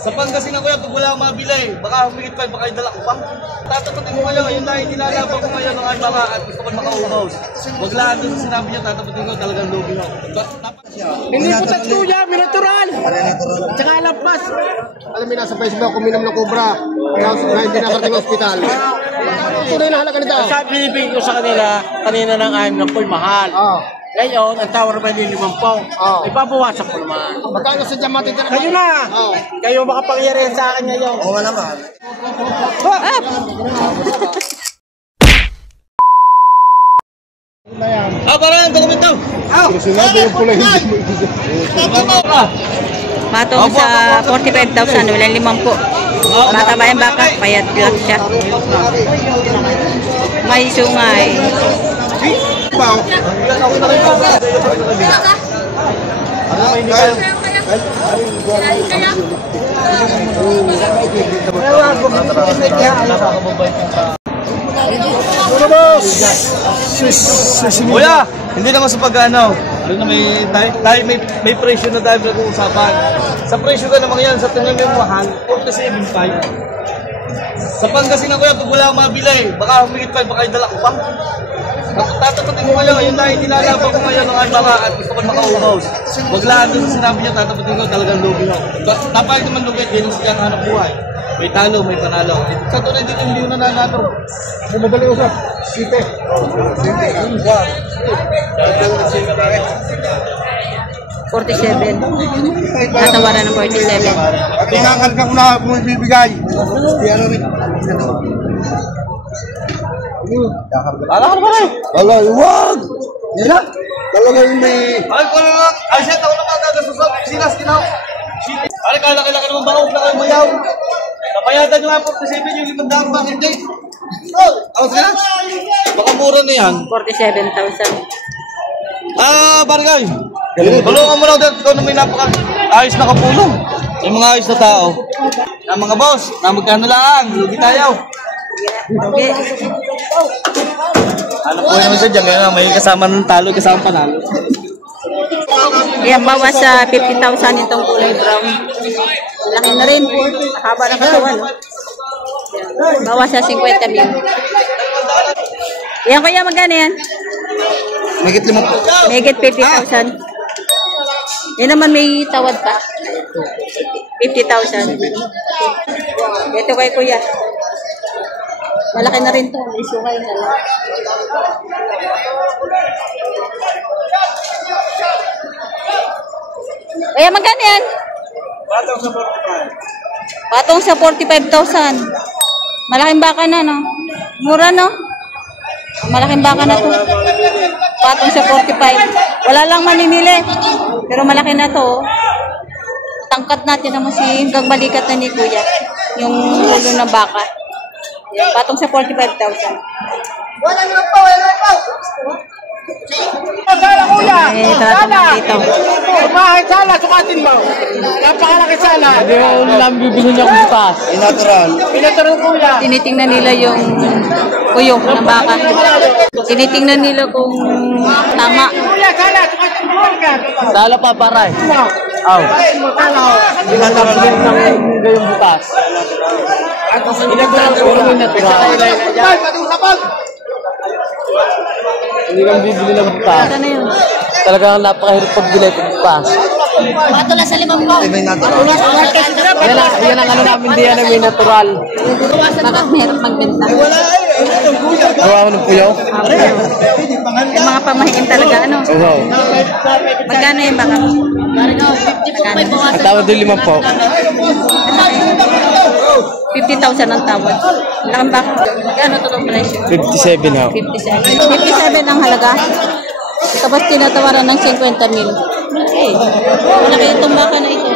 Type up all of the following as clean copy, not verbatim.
Sa Pangasinan kuya, pag wala akong mabili, baka humigit pa, baka idala ko pa. Tatapatin ko ngayon, yun dahil nilalabang ko ngayon ng baka at gusto ko makauhaws. Huwag lang doon sa sinabi niyo, tatapatin ko talagang lugi ako. Hindi po sa kuya, minatural. Tsaka lampas. Alam mo, nasa Facebook, kuminom ng kubra. Na hindi nakarating ng ospital. Tunay na halaga nito. Sabi, binibigay ko sa kanila, kanina ng ayam ng pool, mahal. Ngayon, ang tower ba hindi 50? Ipabawasan ko naman. Magkano sa dyan matitira? Kayo na! Kayo makapangyarihan sa akin ngayon. Oo nga naman. Parang ang dokumento! Sinabi yung pula hindi. Matong sa 45,000, walang 50. Mataba yung baka, payat lang siya. May sungay. Kuya, hindi naman sa pag-ano. May presyo na tayo nag-uusapan. Sa presyo ka naman yan, sa tingin mo yung mahal, 47.5. Sa Pangasinan kuya, pag wala akong mabili, baka humigit pa, baka idala ko pa. Tatapatin ko ngayon, yun dahil nilalabang ko ngayon ng baka at gusto ko makauhaws. Huwag lang doon sa sinabi niyo, tatapatin ko talagang lugi ako. Napahit naman lugi, din siya ang hanap buhay. May talo, may panalo. Sa tunay din hindi na nanalo. May madali usap. Site. 47. Natawaran ng 47. Tinangal ka ko na bumibigay. Wala ka naman eh. Wala, huwag! Yan na. Talaga yung may... Ay, ko na lang. Ay, set ako naman nagasusap. Sinas, kinaw. Ay, kalaki-laki naman ba? Huwag na kayo mayaw. Napayadan nyo nga 47 yung 500 ba? Hindi. Awas ka na? Baka mura na yan. 47,000. Barangay. Tulungan mo na ulit. Ikaw na may napaka-ayos na kapulong. Yung mga ayos na tao. Mga boss, na magkano lang. Lugi tayo. Okay. Ano po naman siya dyan, kaya may kasama ng talo, kasama panalo. Kaya bawas sa 50,000 itong kulay brown. Laki na rin. Haba ng katawan. Bawas sa 50,000. Yan kuya, magkano yan? Magit 5. Megit 50,000. Yan naman may tawad pa. 50,000. Ito kay kuya. Malaki na rin to. May sungay na lang. Kaya magkano yan? Patong sa 45,000. Malaking baka na, no? Mura, no? Malaking baka na to. Patong sa 45. Wala lang mamimili. Pero malaki na to. Tangkat natin naman si hanggang balikat na ni kuya. Yung ulo ng baka. Yan, patong sa 45,000. Wala nyo po, wala po! Sala kuya! Sala! Dito. Kumahit sala, sukatin mo. Napakalaki sala. Hindi ko lang bibili niya kung bukas. Pinatural kuya. Tinitingnan nila yung uyong ng baka. Tinitingnan nila kung tama. Kuya, sala, sukatin mo. Sala pa, paray. Aw. Hindi na tapos ng gayong bukas. Pinagdalang ko naman natural. Hindi lang bibili ng bukas. Ano yun? Talagang napakahirap pagbili ng bukas. Patula sa 5 po. Yan ang ano namin diyan na may natural. Bakit mahirap magbenta? Gawa ko ng puyaw? Yung mga pamahiin talaga, ano? Oo. Magkano yung baka? Ang tawad doon 5 po. 50,000 ang tawad. Laking baka. Magkano ito ng presyo? 57 ha. 57. 57 ang halaga. Tapos tinatawaran ng 50,000. Okay. Wala kayo itong baka na ito.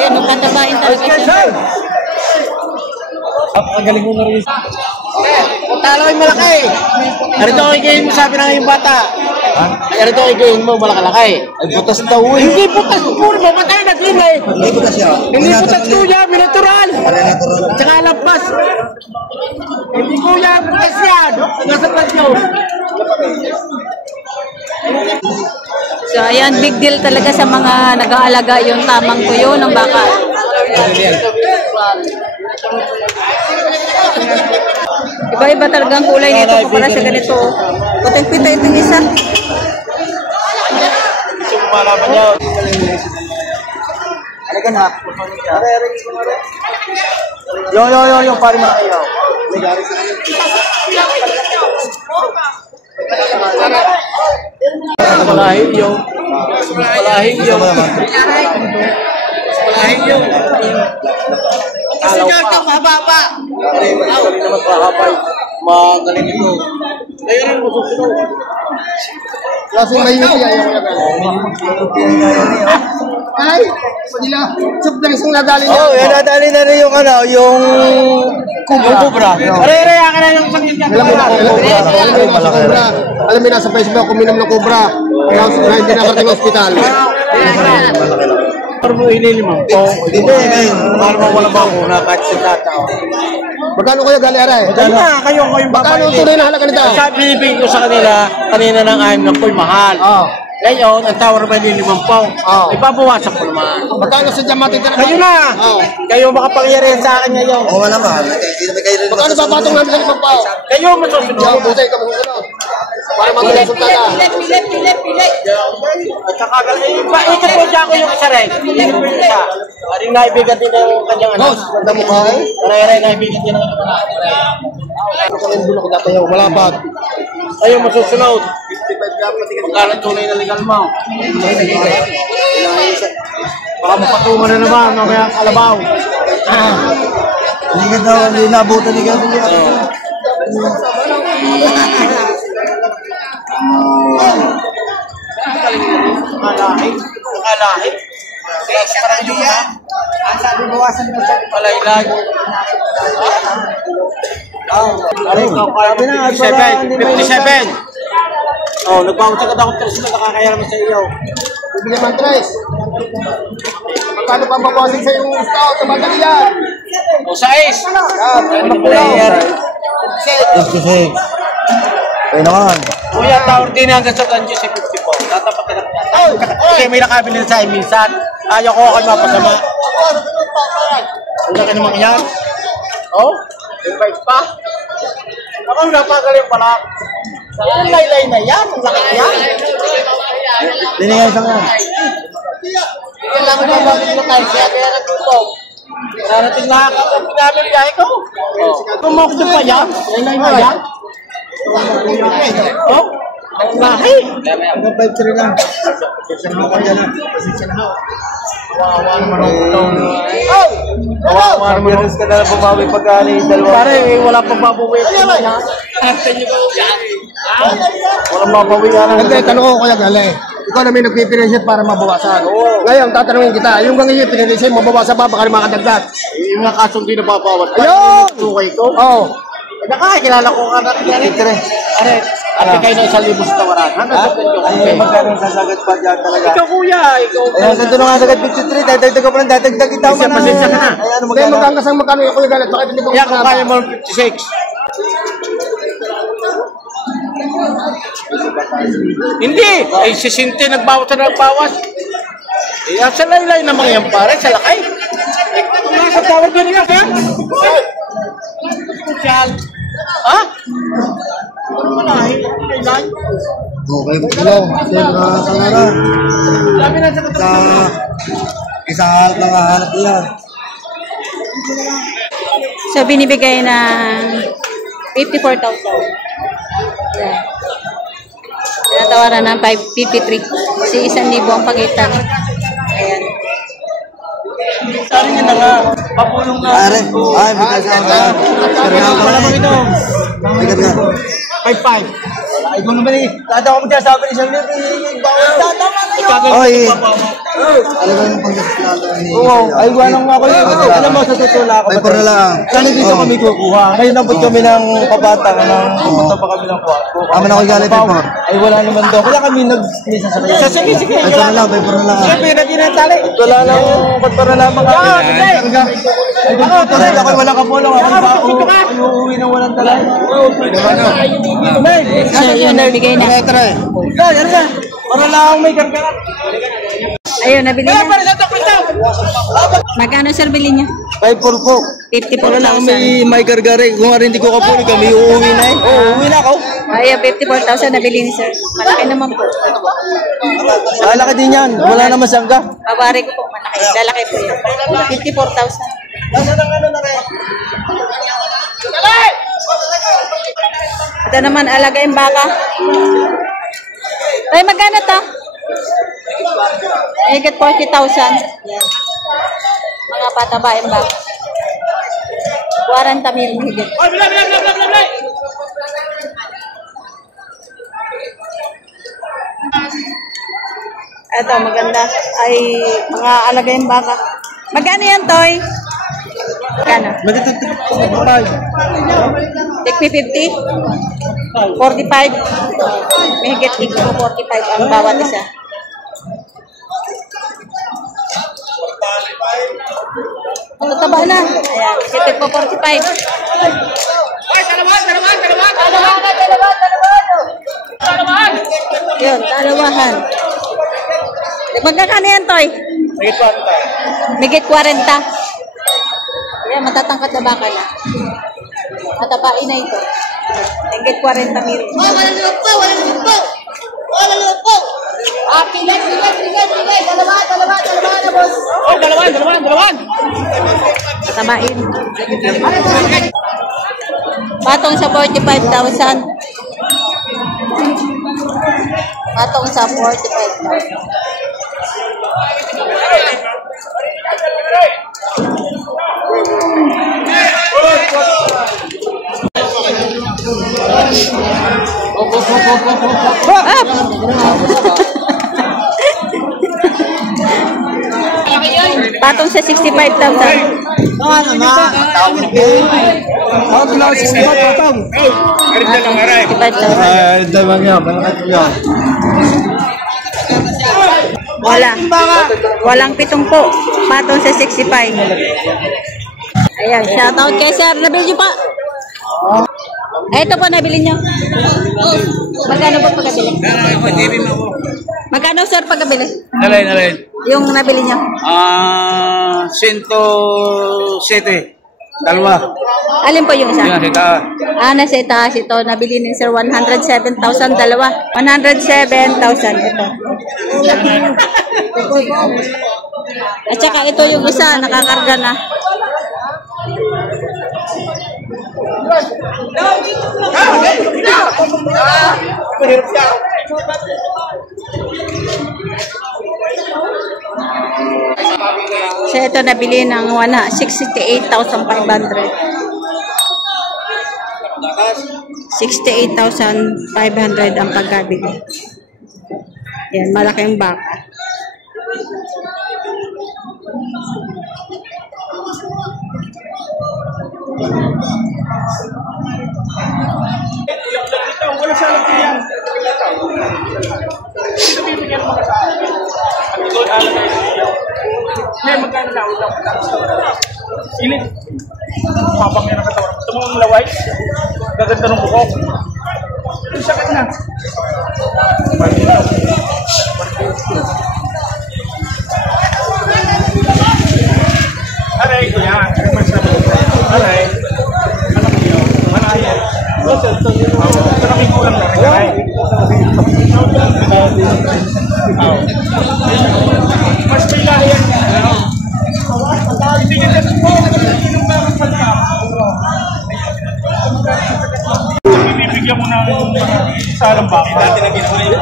Ayan, magkatabain talaga siya. Ang galing mo na rin. Talo yung malaki. Narito ko i-game mo, sabi na yung bata. Narito ko i-game mo, malaki-laki. Ay, putas daw eh. Hindi putas, puro mamatay na din eh. Hindi putas siya. Hindi putas kuya, minatural. Tsaka lampas. Hindi kuya, putas yan. Nasa pasyo. So, ayan, big deal talaga sa mga nag-aalaga yung tamang tuyo ng baka. Iba-iba talagang kulay nito kumpara sa ganito. Puting-pita itong isa. Malaman niya. Halika na. Yo, pare mo kayo. Malahing yung. Malahing yung. Malahing yung. Kasi nga ito, mababa. Magaling naman kahapay. Magaling ito. Ngayon rin masusunod. Kasi may yuti ayaw ko ay, sila. Sobrang isang nadali niya. Oh, yan nadali na rin yung ano, yung kubra. Are-are ka na ng pagkikita. Alam mo nasa Facebook, kuminom ng kubra. Kaya hindi nakarating ng ospital. Para mo ililimang po. Hindi, para mo wala ba muna kahit sa tatao. Magkano kayo gali aray? Kayo Magkano babae. ang tunay na halaga nito? Sabi binibigay ko sa kanila, kanina ng ayam na po'y mahal. Ngayon, ang tower ba din 5 pao? Ipabawasan ko naman. Magkano sa dyan matitira? Kayo na! Kayo makapangyarihan sa akin ngayon. Oo naman, hindi naman kayo rin Magkano papatong namin sa 5 pao? Kayo masusunod. Diyan, busay ka masusunod. Para magaling sultana. At saka, ikot po siya ako yung isa rin. Ikot po yung isa. Aring naibigan din ng kanyang anak. Ganda mo ka eh. Aray-aray naibigan din ng kanyang anak. Ang dulo ko dati yung wala pa. Kayo masusunod. Magkano tunay na legal mo? Baka mapatungan na naman, mamaya ang kalabaw. Hindi ka daw, hindi nabutan ni Gabi. Nakalahin? Nakalahin? Parang yun ha? Ang sabi bawasan mo sa palaylag. Ano ikaw kaya 57? Oh, nagbawasan ka daw kung sila nakakaya naman sa iyo. Bibigyan man tres. Magkano pa babawasin sa yung scout sa madali yan? O 6. Kasi, kaya naman. Kuya, tower din hanggang sa Ganji si 50 po. Tatapat ka na. Kasi may nakabili sa akin minsan. Ayaw ko kayo mapasama. Ang laki naman yan. Oh, invite pa. Ako napagaling pala. Ang laylay na yan. Ang laki yan. Dinigay sa nga. Hindi lang na bakit mo tayo siya. Kaya nagtutog. Narating na ako. Ang pinamil biyahe ko. Kumokto pa yan. Laylay na yan. Oh, ang lahi. Hanggang 5-3 lang. Pasensya na ako dyan ha. Pasensya na ako. Kawawa naman ang utong. Kawawa naman. Meron ka na bumawi pagkali dalawa. Pare, wala pang babawi. After nyo ko yan. Walang mabawi ka na. Hindi, tanong ko kuya gali. Ikaw na may nagpipinisip para mabawasan. Ngayon, tatanungin kita. Yung ganyan yung pinisip, mabawasan pa, baka makadagdag. Yung mga kasong di nababawat. Ayun! Tukay ko. Oo. Nakakilala ko ka na. Are, ate kayo na 1,000 sa tawaran. Hanggang sa pinyo. Ay, magkano sasagat pa dyan talaga? Ikaw kuya, ikaw. Ayun, ganito na nga sagat 53. Dadagdag ka pa lang, dadagdag itaw ka na. Pasensya ka na. Ay, ano Hindi, magkano? magkakasang magkano yung kuya gali. Bakit hindi ko Kaya kung kaya mo 56. Hindi! Ay, 60 nagbawas na nagbawas. Eh, sa laylay naman yan pare, sa lakay. Kung nasa tawag din nga, kaya? Sosyal. Ha? Ano mo na? Laylay? Okay, tulong. Sa nga. Sabi na sa katrabaho. Isang halap lang hahanap yan. So, binibigay ng 54,000. Yan. Tinatawaran ng 553. Kasi 1,000 ang pagitan. Ayan. Sabi niya na nga, papulong na. Ay, bigas ka ka. Wala bang ito? Bigat ka. 5-5. Ay, kung naman eh. Tata ko magsasabi ni Siyang Liti. Bawal. Tama na yun. Oy. Talaga yung pagkasilalan ni... Oo. Ay, walang ako yun. Alam mo, sa tutula ako. Ay, na lang. Saan dito kami kukuha? Ngayon nabot kami ng kabatang ng pumunta pa kami ng kwarto. Amin ako galit po. Ay, wala naman daw. Kaya kami nag-misa sa kanya. Sige. Ay, na lang. Ay, na lang. Sige, naginatali. Wala lang. Ba't para naman kami? Ay, ako wala ka pulong. Ako uuwi ng walang talay. So, yun, nagbigay na. Yan na. Para lang akong may gargaran. Ayun, nabili na. Magkano sir bili niya? 5-4 po. Para lang 54,000. may gargaran. Kung rin hindi ko kapuli kami, uuwi na eh. Oo, uuwi na ako. Ayun, 54,000 nabili ni sir. Malaki naman po. Lalaki din yan. Wala naman sangga. Babari ko po malaki. Lalaki po yun. 54,000. Ito naman, alagain baka. Ay, magkano to? Higit 40,000. Mga patabain baka. 40 mil higit. Ito, maganda. Ay, mga alagain baka. Magkano yan, Toy? Magkano? Tigpi 50? 45? May higit tigpi 45 ang bawat isa. Mataba na. Ayan, tigpi po 45. Yun, dalawahan. Magkakano yan, Toy? Migit 40. Ayan, matatangkat na baka na. Matapain na ito. Migit 40 mil. Walang lupo! Pilat! Dalawa na, boss! Oh, dalawan! Matapain. Patong sa 45,000. Patong sa 45,000. Patong sa 65,000. Ano na? Ako lang 65,000. 65,000. Ay, dalawang yan. Malakat ko yan. Walang 7 po. Patong sa 65. Ayan, shoutout kay sir. Nabili niyo pa? Ito po, nabili niyo. Magkano po pagkabili? Magkano sir pagkabili? Nalain. Yung nabili niyo? 107. Dalawa. Alin po yung isa? Yan, kita. Nasa itaas ito. Nabili ni sir 107,000 dalawa. 107,000 ito. At saka ito yung isa, nakakarga na. So ito nabili ng 68,500. 68,500 ang pagkabili. Yan, malaking baka. Wala sa alam yan. Magkano na ulang? Ilit. Papang yan ang katawan. Gusto mo ang laway? Gaganda ng bukok. Ang sakit na. Aray ko yan. Aray. Anak ko yun. Manayan. Maraming kulang na rin. Mas may lahi yan. Hindi nyo kasi po. Binibigyan mo ng salang baka. Dati na ginawa yung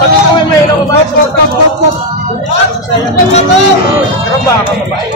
pag ikaw ay may ilang ba? Pero baka mabahay.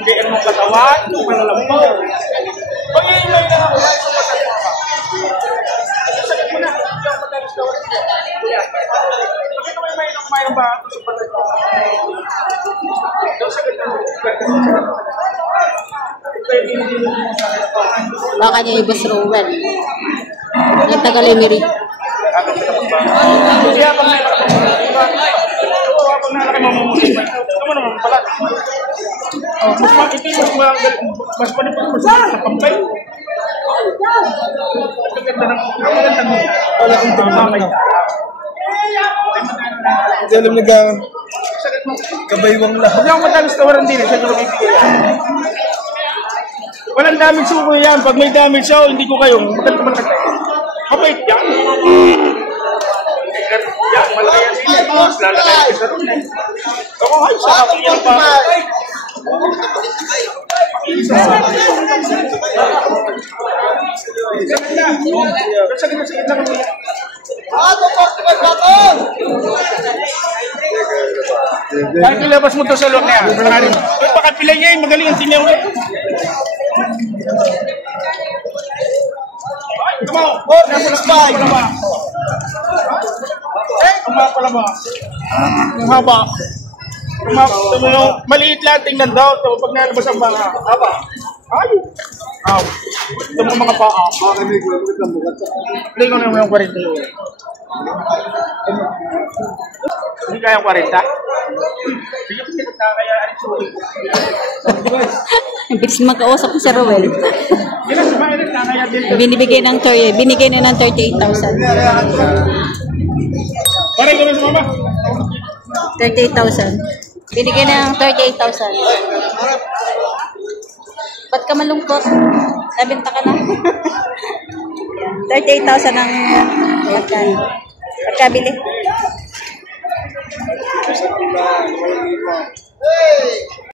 Diyan mo katawan, malalampaw. Pag yun may lang ako, sakit mo na. Bakit may may lang mayroon ba? Sakit na. Baka niya yung Boss Rowell. Yung taga-Lemery. Kaya pag nalaki mamumusin pa. Ito mo naman pala. Mas makiti, mas panipag mo sa pampay. Ang ganda ng wala kong tumamay. Hindi alam kabaywang lahat. Huwag lang matalis na waran din. Siya nyo walang damage suko yan. Pag may damage siya, hindi ko kayo. Maganda man nagtayo. Mabait yan. Yan, malaki yan sila. Mas lalaki yan sa roon eh. Ako ay, sa akin yan pa. Isa sa akin. Sa gitna kami. Kahit ilabas mo to sa loob na yan. Bakit pila niya yung magaling ang sinyaw na yun. Tumaw! Pala ba? Ang haba. Maliit lang tingnan daw. Pag nalabas ang baka. Haba. Ay! Aw. Ito mo mga paa. Hindi ko naman yung 40 yun. Hindi kaya 40? Sige, hindi ka kaya sorry. Imbis makausap ko sa Rowell. Binibigay ng binigay na ng 38,000. Pare ko na sa mama. 38,000. Binigay na ng 38,000. Ba't ka malungkot? Nabenta ka na. 38,000 ang pagkabili. Hey!